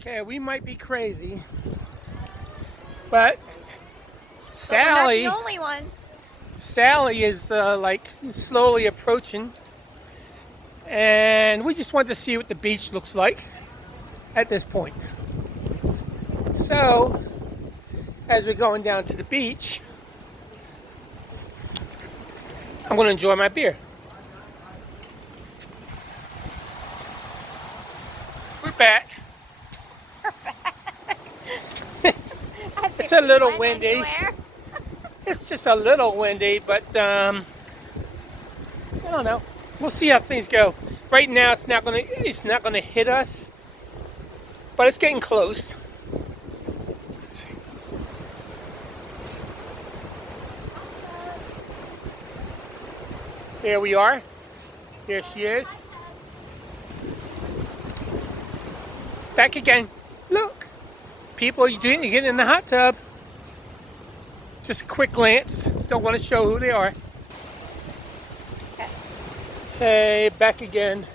Okay, we might be crazy, but Sally. We're not the only one. Sally is like slowly approaching, and we just want to see what the beach looks like at this point. So, as we're going down to the beach, I'm going to enjoy my beer. We're back. It's a little windy. It's just a little windy, but I don't know. We'll see how things go. Right now, it's not gonna hit us, but it's getting close. There we are. There she is. Back again. Look, people, you get in the hot tub. Just a quick glance. Don't want to show who they are. Okay, back again.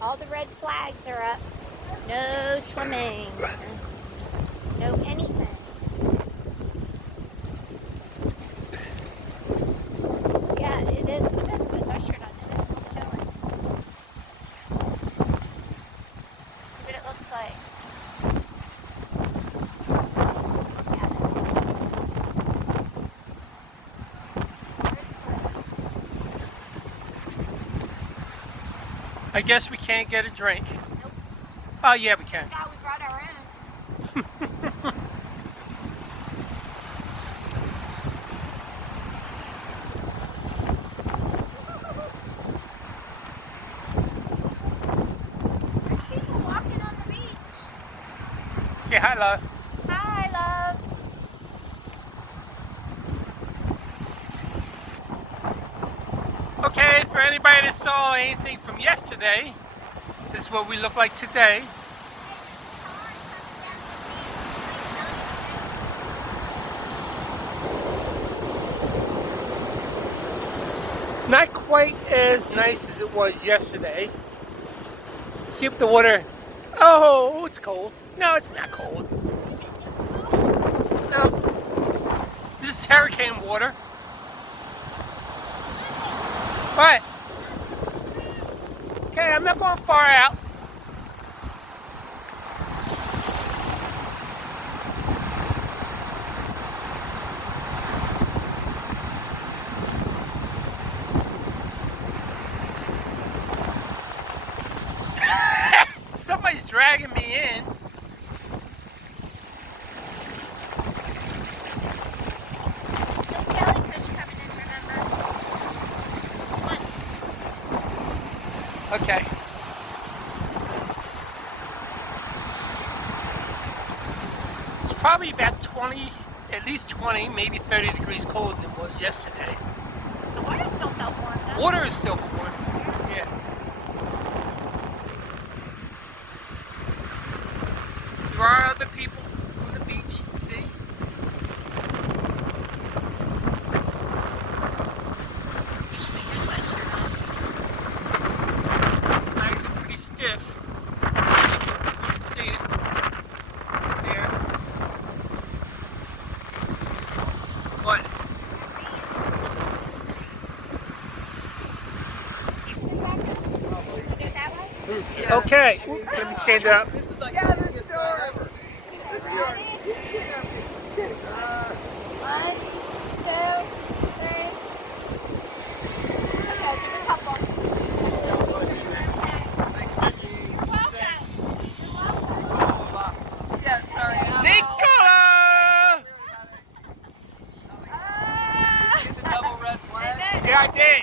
All the red flags are up. No swimming. No anything. Yeah, it is. I'm going to put my shirt on and it's chilling. See what it looks like. I guess we can't get a drink. Nope. Oh yeah, we can. Yeah, we brought our own. There's people walking on the beach. Say hi, love. Hi, love. Okay, for anybody that saw anything from yesterday, this is what we look like today. Not quite as nice as it was yesterday. See if the water... Oh, it's cold. No, it's not cold. No. This is hurricane water. What? Okay, I'm not going far out. Somebody's dragging me in. There's jellyfish coming in, remember? Okay. It's probably about 20, at least 20, maybe 30 degrees colder than it was yesterday. The water still felt warm, though. Water is still warm. Yeah. There are other people on the beach, see? Flags are pretty stiff. You can see it there. What? Okay, let me stand up. Yeah, this door. This door. One, two, three. Okay, take a couple. Yeah, sorry. Nicola! Get the double red flag. Yeah, I did.